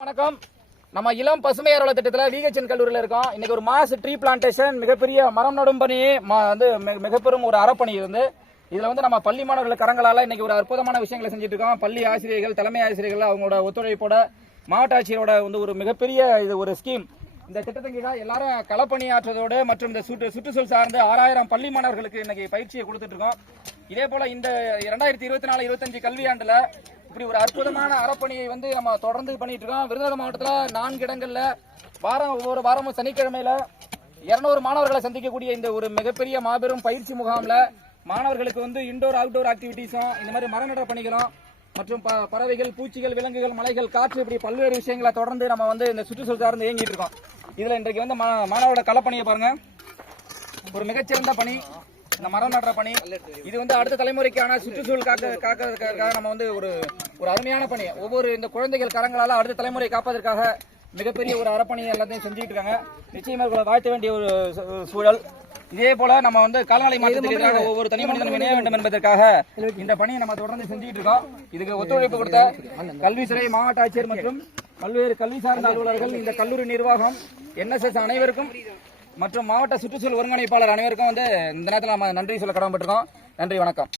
வணக்கம். நம்ம இளம் பசுமை பசுமையாரோட திட்டத்தில் விஹெச்என் கல்லூரியில் இருக்கோம். இன்னைக்கு ஒரு மாஸ் ட்ரீ பிளான்டேஷன் மிகப்பெரிய மரம் நடும் பணி வந்து மிக- மிகப்பெரும் ஒரு அறப்பணி இருந்து இதில் வந்து நம்ம பள்ளி மாணவர்கள் கரங்களால் இன்னைக்கு ஒரு அற்புதமான விஷயங்களை செஞ்சுட்டு இருக்கோம். பள்ளி ஆசிரியர்கள் தலைமை ஆசிரியர்கள் அவங்களோட ஒத்துழைப்போட மாவட்ட ஆட்சியரோட வந்து ஒரு மிகப்பெரிய இது ஒரு ஸ்கீம் இந்த திட்டத்தின் கீழே எல்லாரும் களப்பணியாற்றுவதோடு மற்றும் இந்த சுற்று சுற்றுச்சூழல் சார்ந்து ஆறாயிரம் பள்ளி மாணவர்களுக்கு இன்னைக்கு பயிற்சியை கொடுத்துட்டு இருக்கோம். இதே போல இந்த இரண்டாயிரத்தி இருபத்தி நாலு இருபத்தஞ்சு கல்வியாண்டுல இப்படி ஒரு அற்புதமான அறப்பணியை வந்து நம்ம தொடர்ந்து பண்ணிட்டு இருக்கோம். விருதுநகர் மாவட்டத்தில் நான்கு இடங்கள்ல வாரம் ஒவ்வொரு வாரமும் சனிக்கிழமையில இருநூறு மாணவர்களை சந்திக்கக்கூடிய இந்த ஒரு மிகப்பெரிய மாபெரும் பயிற்சி முகாம்ல மாணவர்களுக்கு வந்து இன்டோர் அவுட்டோர் ஆக்டிவிட்டீஸும் இந்த மாதிரி மரம் நடுற பணிகளும் மற்றும் ப- பறவைகள் பூச்சிகள் விலங்குகள் மலைகள் காற்று இப்படி பல்வேறு விஷயங்களை தொடர்ந்து நம்ம வந்து இந்த சுற்றுச்சூழல் சார்ந்து இயங்கிட்டு இருக்கோம். இதில் இன்றைக்கு வந்து மா- மாணவரோட களப்பணியை பாருங்க. ஒரு மிகச்சிறந்த பணி. இந்த மரம் நடுற பணி. இது வந்து அடுத்த தலைமுறைக்கான சுற்றுச்சூழல் காக்க காக்கிறதுக்காக நம்ம வந்து ஒரு ஒரு அருமையான பணி. ஒவ்வொரு இந்த குழந்தைகள் கரங்களால அடுத்த தலைமுறை காப்பதற்காக மிகப்பெரிய ஒரு அறப்பணி எல்லாத்தையும் செஞ்சுட்டு இருக்காங்க. நிச்சயமா இவர்களை வாழ்த்த வேண்டிய ஒரு சூழல். இதே போல நம்ம வந்து கால்நடை மாற்றத்துக்கு எதிராக ஒவ்வொரு தனி மனிதனும் இணைய வேண்டும் என்பதற்காக இந்த பணியை நம்ம தொடர்ந்து செஞ்சுட்டு இருக்கோம். இதுக்கு ஒத்துழைப்பு கொடுத்த கல்வித்துறை மாவட்ட ஆட்சியர் மற்றும் பல்வேறு கல்வி சார்ந்த அலுவலர்கள் இந்த கல்லூரி நிர்வாகம் என்எஸ்எஸ் அனைவருக்கும் மற்றும் மாவட்ட சுற்றுச்சூழல் ஒருங்கிணைப்பாளர் அனைவருக்கும் வந்து இந்த நேரத்தில் நம்ம நன்றி சொல்ல கடமைப்பட்டிருக்கோம். நன்றி வணக்கம்.